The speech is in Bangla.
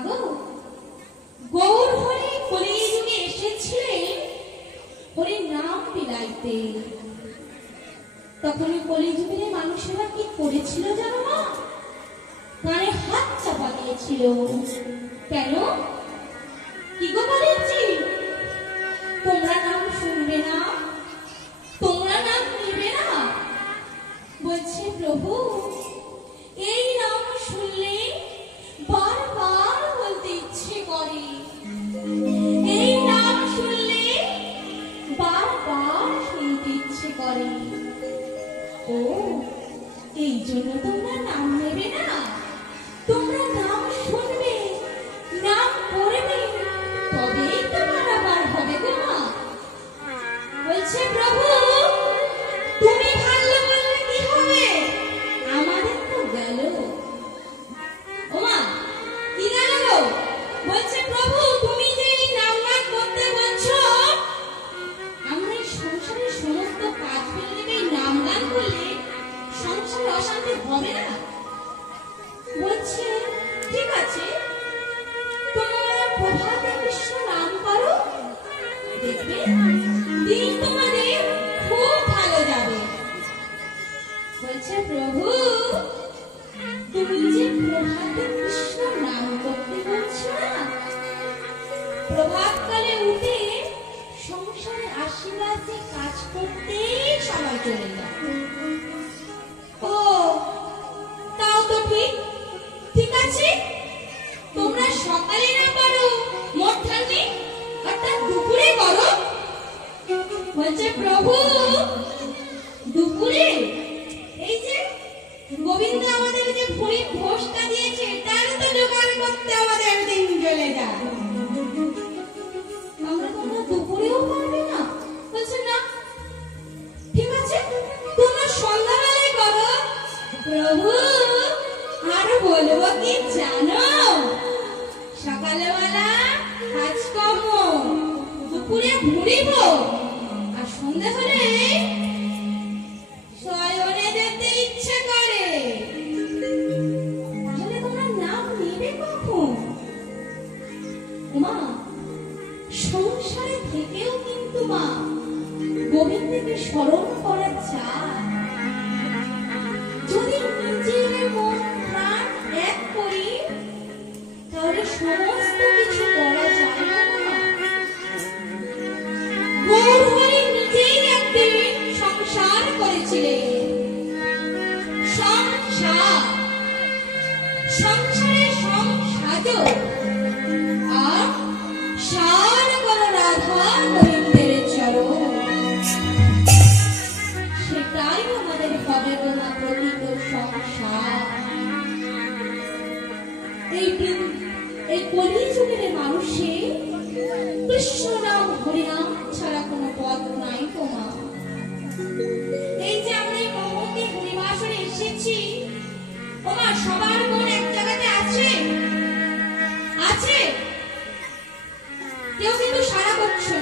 মাগো, গৌর হরি কলিযুগে এসেছিলেন হরির নাম বিলাইতে। তখন কলিযুগের মানুষেরা কি করেছিল জানো মা? কানে হাত চাপা দিয়েছিল। কেন? কি গো বলেছি, তোমরা নাম শুনবে না, তোমরা নাম নেবে না। বলছে প্রভু, এই নাম শুনলে বারবার বলতে ইচ্ছে করে, এই নাম শুনলে বারবার শুনতে ইচ্ছে করে। ও, এই জন্য তোমরা নাম নেবে না, তোমরা নাম শুনবে, নাম করবে, তবেই তোমার আবার হবে গো মা। বলছে প্রভু, তুমি ভালো বললে কি হবে, আমাদের তো গেল। ও মা, কি গেল গো? বলছে প্রভু, তুমি যে এই নাম গান করতে বলছো, আমরা এই সংসারের সমস্ত কাজ ফেলে এই নাম গান করলে সংসারে অশান্তি হবে না। বলছে ঠিক আছে, তোমরা প্রভাতে কৃষ্ণ নাম করো, দেখবে দিন তোমাদের খুব ভালো যাবে। বলছে প্রভু, তুমি যে প্রভাতে কৃষ্ণ নাম করতে বলছো না, প্রভাতকালে উঠে সংসারে আশীর্বাদে কাজ করতে সময় চলে যায়। ও, তাও তো ঠিক, ঠিক আছে, তোমরা সকালে না করো, মধ্যাহ্নে অর্থাৎ দুপুরে করো। বলছে প্রভু, দুপুরে এই যে গোবিন্দ আমাদের যে ভুঁড়ি ভোজটা দিয়েছে, তার তো জোগাড় করতে আমাদের দিন চলে যায়। আমরা তোমরা দুপুরেও পারবে না? বলছে না, ঠিক আছে, তোমরা সন্ধ্যাবেলায় করো। প্রভু, আর বলবো কি জানো, সকালবেলা কাজকর্ম, দুপুরে ঘুরিব, আর সন্ধ্যা হলে শয়নে যেতে ইচ্ছে করে। তাহলে তোমরা নাম নেবে কখন? মা, সংসারে থেকেও কিন্তু মা গোবিন্দকে স্মরণ করা যায়। যদি নিজের মন প্রাণ এক করি, তাহলে সমস্ত কিছু করা যায় না মা। গৌর হরি নিজেই একদিন সংসার করেছিলেন। সংসার, সংসারে সংসাজ, আর সার বল রাধা গোবিন্দের চরণ। সেটাই আমাদের হবে না প্রকৃত সংসার। এই কলিযুগের মানুষে কৃষ্ণ নাম হরিনাম ছাড়া কোনো পথ নাই তোমা। এই যে আমরা এই মহতি হরিবাসরে এসেছি, ওমা সবার মন এক জায়গাতে আছে, আছে, কেউ কিন্তু সারা করছো